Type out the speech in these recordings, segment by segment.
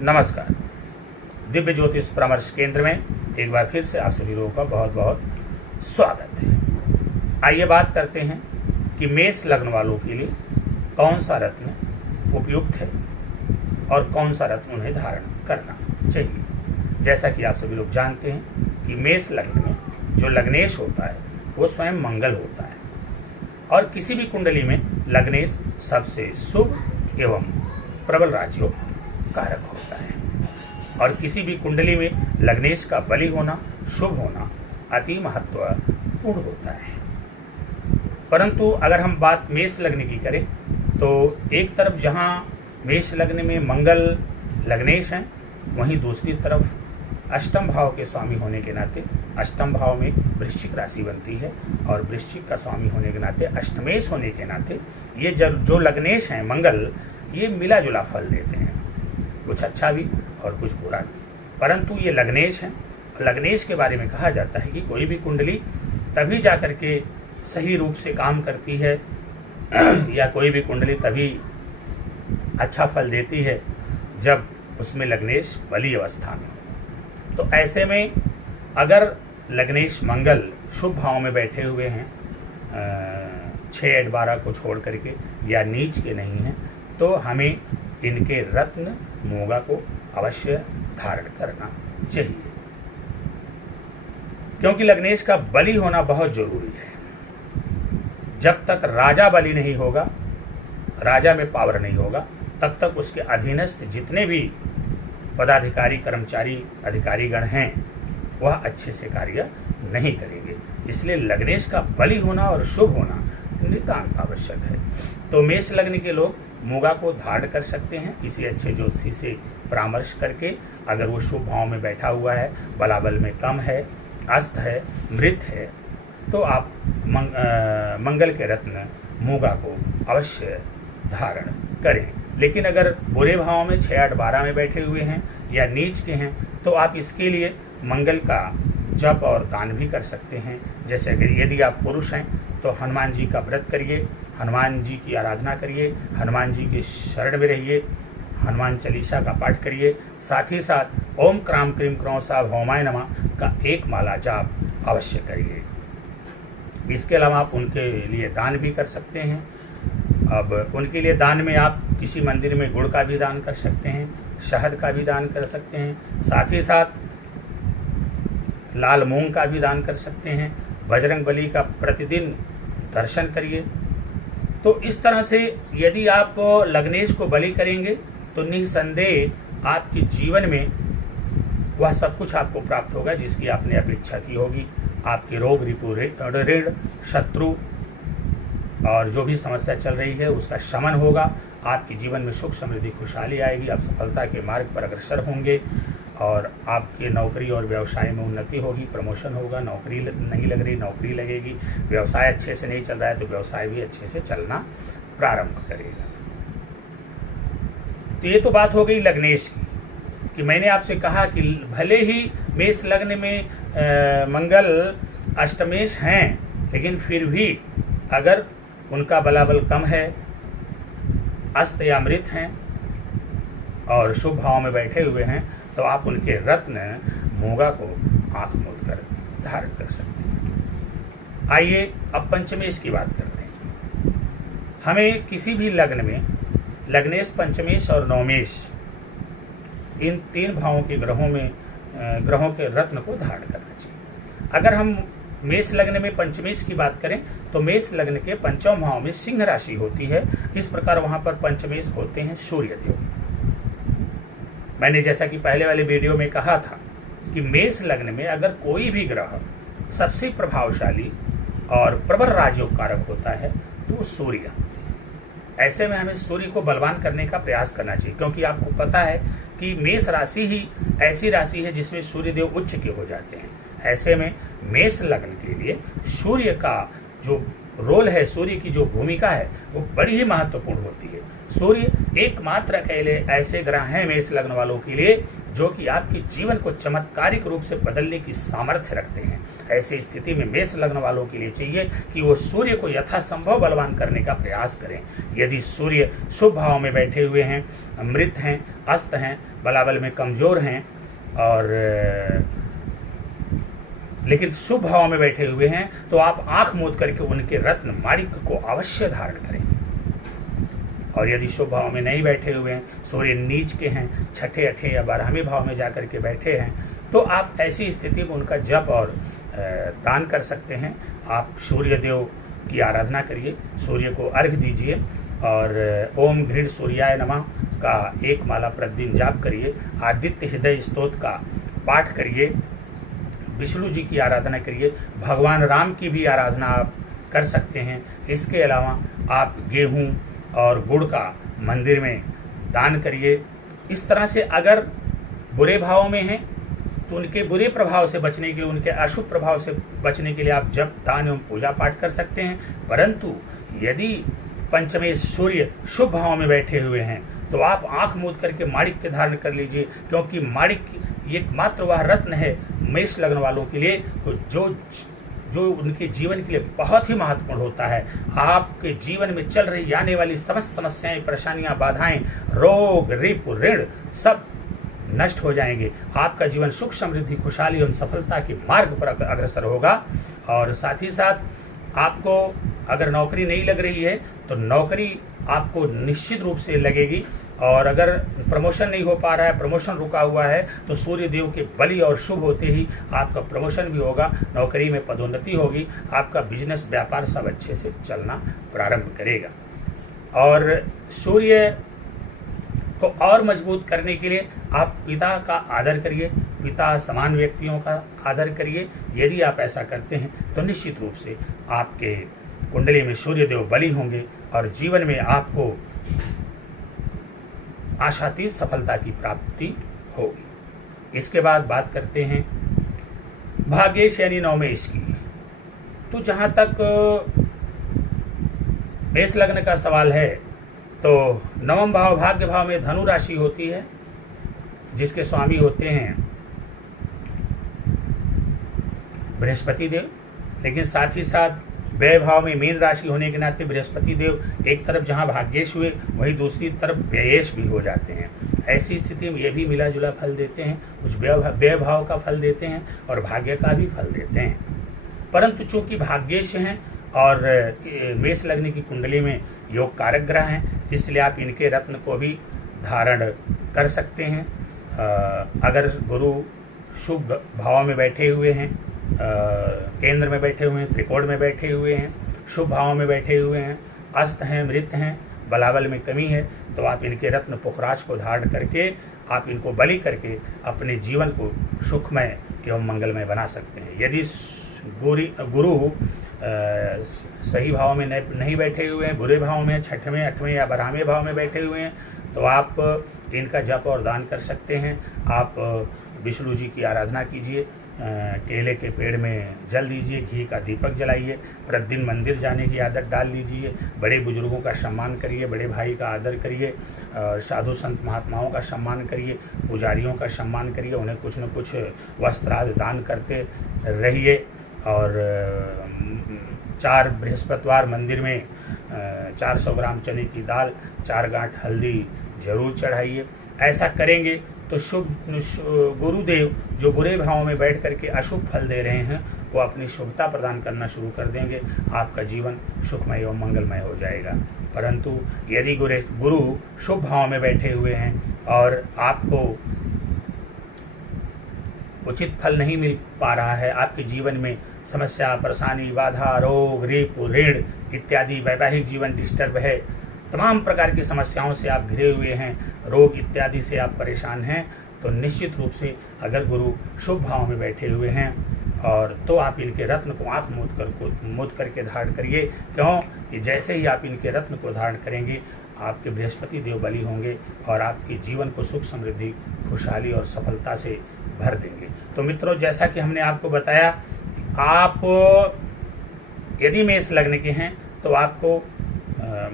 नमस्कार। दिव्य ज्योतिष परामर्श केंद्र में एक बार फिर से आप सभी लोगों का बहुत बहुत स्वागत है। आइए बात करते हैं कि मेष लग्न वालों के लिए कौन सा रत्न उपयुक्त है और कौन सा रत्न उन्हें धारण करना चाहिए। जैसा कि आप सभी लोग जानते हैं कि मेष लग्न में जो लग्नेश होता है वो स्वयं मंगल होता है और किसी भी कुंडली में लग्नेश सबसे शुभ एवं प्रबल राजयोग कारक होता है और किसी भी कुंडली में लग्नेश का बली होना, शुभ होना अति महत्वपूर्ण होता है। परंतु अगर हम बात मेष लग्न की करें तो एक तरफ जहां मेष लग्न में मंगल लग्नेश हैं, वहीं दूसरी तरफ अष्टम भाव के स्वामी होने के नाते अष्टम भाव में वृश्चिक राशि बनती है और वृश्चिक का स्वामी होने के नाते अष्टमेश होने के नाते ये जो लग्नेश हैं मंगल, ये मिला जुला फल देते हैं, कुछ अच्छा भी और कुछ बुरा भी। परंतु ये लग्नेश हैं। लग्नेश के बारे में कहा जाता है कि कोई भी कुंडली तभी जाकर के सही रूप से काम करती है या कोई भी कुंडली तभी अच्छा फल देती है जब उसमें लग्नेश बली अवस्था में हो। तो ऐसे में अगर लग्नेश मंगल शुभ भाव में बैठे हुए हैं 6-8-12 को छोड़ करके या नीच के नहीं हैं, तो हमें इनके रत्न मोगा को अवश्य धारण करना चाहिए, क्योंकि लग्नेश का बली होना बहुत जरूरी है। जब तक राजा बली नहीं होगा, राजा में पावर नहीं होगा, तब तक उसके अधीनस्थ जितने भी पदाधिकारी, कर्मचारी, अधिकारीगण हैं वह अच्छे से कार्य नहीं करेंगे। इसलिए लग्नेश का बली होना और शुभ होना नितांत आवश्यक है। तो मेष लग्न के लोग मोगा को धारण कर सकते हैं किसी अच्छे ज्योतिषी से परामर्श करके। अगर वो शुभ भाव में बैठा हुआ है, बलाबल में कम है, अस्त है, मृत है, तो आप मंगल के रत्न मोगा को अवश्य धारण करें। लेकिन अगर बुरे भाव में 6-8-12 में बैठे हुए हैं या नीच के हैं, तो आप इसके लिए मंगल का जप और दान भी कर सकते हैं। जैसे कि यदि आप पुरुष हैं तो हनुमान जी का व्रत करिए, हनुमान जी की आराधना करिए, हनुमान जी के शरण में रहिए, हनुमान चालीसा का पाठ करिए। साथ ही साथ ओम क्राम क्रीम क्रौं सा भौमाय नमः का एक माला जाप अवश्य करिए। इसके अलावा आप उनके लिए दान भी कर सकते हैं। अब उनके लिए दान में आप किसी मंदिर में गुड़ का भी दान कर सकते हैं, शहद का भी दान कर सकते हैं, साथ ही साथ लाल मूंग का भी दान कर सकते हैं। बजरंग बली का प्रतिदिन दर्शन करिए। तो इस तरह से यदि आप लग्नेश को बलि करेंगे तो निसंदेह आपके जीवन में वह सब कुछ आपको प्राप्त होगा जिसकी आपने अपेक्षा की होगी। आपके रोग, रिपु, ऋण, शत्रु और जो भी समस्या चल रही है उसका शमन होगा। आपके जीवन में सुख, समृद्धि, खुशहाली आएगी। आप सफलता के मार्ग पर अग्रसर होंगे और आपके नौकरी और व्यवसाय में उन्नति होगी, प्रमोशन होगा। नौकरी नहीं लग रही, नौकरी लगेगी। व्यवसाय अच्छे से नहीं चल रहा है तो व्यवसाय भी अच्छे से चलना प्रारंभ करेगा। तो ये तो बात हो गई लग्नेश की, कि मैंने आपसे कहा कि भले ही मेष लग्न में मंगल अष्टमेश हैं, लेकिन फिर भी अगर उनका बलाबल कम है, अस्त या मृत हैं और शुभ भाव में बैठे हुए हैं, तो आप उनके रत्न मोगा को आंख मूंद कर धारण कर सकते हैं। आइए अब पंचमेश की बात करते हैं। हमें किसी भी लग्न में लग्नेश, पंचमेश और नवमेश, इन 3 भावों के ग्रहों के रत्न को धारण करना चाहिए। अगर हम मेष लग्न में पंचमेश की बात करें तो मेष लग्न के पंचम भाव में सिंह राशि होती है। इस प्रकार वहां पर पंचमेश होते हैं सूर्य देव। मैंने जैसा कि पहले वाले वीडियो में कहा था कि मेष लग्न में अगर कोई भी ग्रह सबसे प्रभावशाली और प्रबल राजयोग कारक होता है तो वो सूर्य। ऐसे में हमें सूर्य को बलवान करने का प्रयास करना चाहिए, क्योंकि आपको पता है कि मेष राशि ही ऐसी राशि है जिसमें सूर्य देव उच्च के हो जाते हैं। ऐसे में मेष लग्न के लिए सूर्य का जो रोल है, सूर्य की जो भूमिका है वो बड़ी ही महत्वपूर्ण होती है। सूर्य एकमात्र अकेले ऐसे ग्रह हैं मेष लग्न वालों के लिए जो कि आपके जीवन को चमत्कारिक रूप से बदलने की सामर्थ्य रखते हैं। ऐसी स्थिति में मेष लग्न वालों के लिए चाहिए कि वो सूर्य को यथासंभव बलवान करने का प्रयास करें। यदि सूर्य शुभ भाव में बैठे हुए हैं, मृत हैं, अस्त हैं, बलाबल में कमज़ोर हैं और लेकिन शुभ भाव में बैठे हुए हैं, तो आप आंख मूंद करके उनके रत्न माणिक को अवश्य धारण करें। और यदि शुभ भाव में नहीं बैठे हुए हैं, सूर्य नीच के हैं, छठे, अठे या 12वें भाव में जाकर के बैठे हैं, तो आप ऐसी स्थिति में उनका जप और दान कर सकते हैं। आप सूर्य देव की आराधना करिए, सूर्य को अर्घ दीजिए और ओम घृण सूर्याय नमः का 1 माला प्रतिदिन जाप करिए। आदित्य हृदय स्तोत्र का पाठ करिए, विष्णु जी की आराधना करिए, भगवान राम की भी आराधना आप कर सकते हैं। इसके अलावा आप गेहूं और गुड़ का मंदिर में दान करिए। इस तरह से अगर बुरे भाव में हैं तो उनके बुरे प्रभाव से बचने के लिए, उनके अशुभ प्रभाव से बचने के लिए आप जप, दान एवं पूजा पाठ कर सकते हैं। परंतु यदि पंचमे सूर्य शुभ भाव में बैठे हुए हैं तो आप आंख मूंद करके माणिक के धारण कर लीजिए, क्योंकि माणिक एकमात्र वह रत्न है मेष लग्न वालों के लिए तो जो उनके जीवन के लिए बहुत ही महत्वपूर्ण होता है। आपके जीवन में चल रही आने वाली समस्त समस्याएं, परेशानियां, बाधाएं, रोग, रिप, ऋण सब नष्ट हो जाएंगे। आपका जीवन सुख, समृद्धि, खुशहाली एवं सफलता के मार्ग पर अग्रसर होगा। और साथ ही साथ आपको अगर नौकरी नहीं लग रही है तो नौकरी आपको निश्चित रूप से लगेगी। और अगर प्रमोशन नहीं हो पा रहा है, प्रमोशन रुका हुआ है, तो सूर्य देव के बलि और शुभ होते ही आपका प्रमोशन भी होगा, नौकरी में पदोन्नति होगी, आपका बिजनेस, व्यापार सब अच्छे से चलना प्रारंभ करेगा। और सूर्य को और मजबूत करने के लिए आप पिता का आदर करिए, पिता समान व्यक्तियों का आदर करिए। यदि आप ऐसा करते हैं तो निश्चित रूप से आपके कुंडली में सूर्य देव बलि होंगे और जीवन में आपको आशातीत सफलता की प्राप्ति होगी। इसके बाद बात करते हैं भाग्येश यानी नवमेश की। तो जहां तक मेष लग्न का सवाल है तो नवम भाव भाग्य भाव में धनु राशि होती है, जिसके स्वामी होते हैं बृहस्पति देव। लेकिन साथ ही साथ व्यय भाव में मीन राशि होने के नाते बृहस्पति देव एक तरफ जहां भाग्येश हुए, वहीं दूसरी तरफ व्ययेश भी हो जाते हैं। ऐसी स्थिति में ये भी मिला जुला फल देते हैं, कुछ व्यय भाव का फल देते हैं और भाग्य का भी फल देते हैं। परंतु चूंकि भाग्येश हैं और मेष लग्न की कुंडली में योग कारक ग्रह हैं, इसलिए आप इनके रत्न को भी धारण कर सकते हैं। अगर गुरु शुभ भाव में बैठे हुए हैं, केंद्र में बैठे हुए हैं, त्रिकोण में बैठे हुए हैं, शुभ भाव में बैठे हुए हैं, अस्त हैं, मृत हैं, बलाबल में कमी है, तो आप इनके रत्न पुखराज को धारण करके आप इनको बलि करके अपने जीवन को सुखमय एवं मंगलमय बना सकते हैं। यदि गुरु सही भाव में नहीं बैठे हुए हैं, बुरे भाव में, छठवें, 8वें या 12वें भाव में बैठे हुए हैं, तो आप इनका जप और दान कर सकते हैं। आप विष्णु जी की आराधना कीजिए, केले के पेड़ में जल दीजिए, घी का दीपक जलाइए, प्रतिदिन मंदिर जाने की आदत डाल लीजिए, बड़े बुजुर्गों का सम्मान करिए, बड़े भाई का आदर करिए, साधु संत महात्माओं का सम्मान करिए, पुजारियों का सम्मान करिए, उन्हें कुछ न कुछ वस्त्र आदि दान करते रहिए। और 4 बृहस्पतिवार मंदिर में 400 ग्राम चने की दाल, 4 गांठ हल्दी जरूर चढ़ाइए। ऐसा करेंगे तो शुभ गुरुदेव जो बुरे भावों में बैठ करके अशुभ फल दे रहे हैं, वो अपनी शुभता प्रदान करना शुरू कर देंगे। आपका जीवन सुखमय एवं मंगलमय हो जाएगा। परंतु यदि गुरु शुभ भाव में बैठे हुए हैं और आपको उचित फल नहीं मिल पा रहा है, आपके जीवन में समस्या, परेशानी, बाधा, रोग, रिप, ऋण इत्यादि, वैवाहिक जीवन डिस्टर्ब है, तमाम प्रकार की समस्याओं से आप घिरे हुए हैं, रोग इत्यादि से आप परेशान हैं, तो निश्चित रूप से अगर गुरु शुभ भाव में बैठे हुए हैं और तो आप इनके रत्न को आँख मूंद करके धारण करिए। क्यों कि जैसे ही आप इनके रत्न को धारण करेंगे, आपके बृहस्पति देव बलि होंगे और आपके जीवन को सुख, समृद्धि, खुशहाली और सफलता से भर देंगे। तो मित्रों, जैसा कि हमने आपको बताया, आप यदि मेष लग्न के हैं तो आपको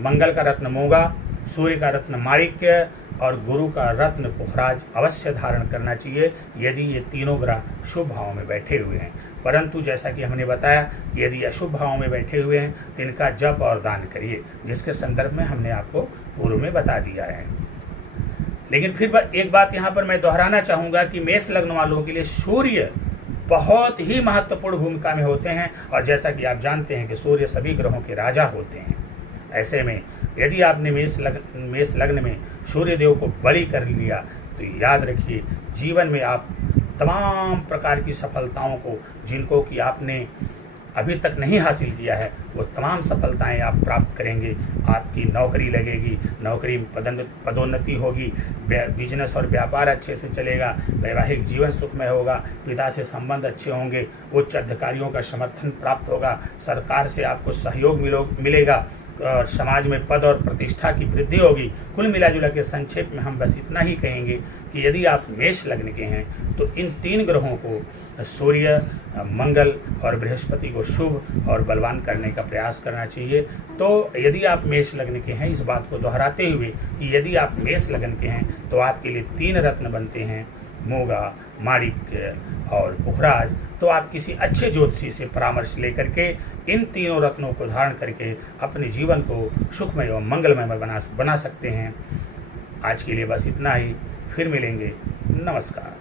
मंगल का रत्न मूंगा, सूर्य का रत्न माणिक्य और गुरु का रत्न पुखराज अवश्य धारण करना चाहिए यदि ये तीनों ग्रह शुभ भाव में बैठे हुए हैं। परंतु जैसा कि हमने बताया, यदि अशुभ भाव में बैठे हुए हैं तो इनका जप और दान करिए, जिसके संदर्भ में हमने आपको पूर्व में बता दिया है। लेकिन फिर एक बात यहाँ पर मैं दोहराना चाहूँगा कि मेष लग्न वालों के लिए सूर्य बहुत ही महत्वपूर्ण भूमिका में होते हैं, और जैसा कि आप जानते हैं कि सूर्य सभी ग्रहों के राजा होते हैं। ऐसे में यदि आपने मेष लग्न में सूर्य देव को बलि कर लिया तो याद रखिए, जीवन में आप तमाम प्रकार की सफलताओं को, जिनको कि आपने अभी तक नहीं हासिल किया है, वो तमाम सफलताएं आप प्राप्त करेंगे। आपकी नौकरी लगेगी, नौकरी में पदोन्नति होगी, बिजनेस और व्यापार अच्छे से चलेगा, वैवाहिक जीवन सुखमय होगा, पिता से संबंध अच्छे होंगे, उच्च अधिकारियों का समर्थन प्राप्त होगा, सरकार से आपको सहयोग मिलेगा, और समाज में पद और प्रतिष्ठा की वृद्धि होगी। कुल मिलाजुला के संक्षेप में हम बस इतना ही कहेंगे कि यदि आप मेष लग्न के हैं तो इन 3 ग्रहों को, सूर्य, मंगल और बृहस्पति को शुभ और बलवान करने का प्रयास करना चाहिए। तो यदि आप मेष लग्न के हैं, इस बात को दोहराते हुए कि यदि आप मेष लग्न के हैं तो आपके लिए 3 रत्न बनते हैं, मोगा, माणिक्य और पुखराज। तो आप किसी अच्छे ज्योतिषी से परामर्श लेकर के इन तीनों रत्नों को धारण करके अपने जीवन को सुखमय और मंगलमय बना सकते हैं। आज के लिए बस इतना ही, फिर मिलेंगे, नमस्कार।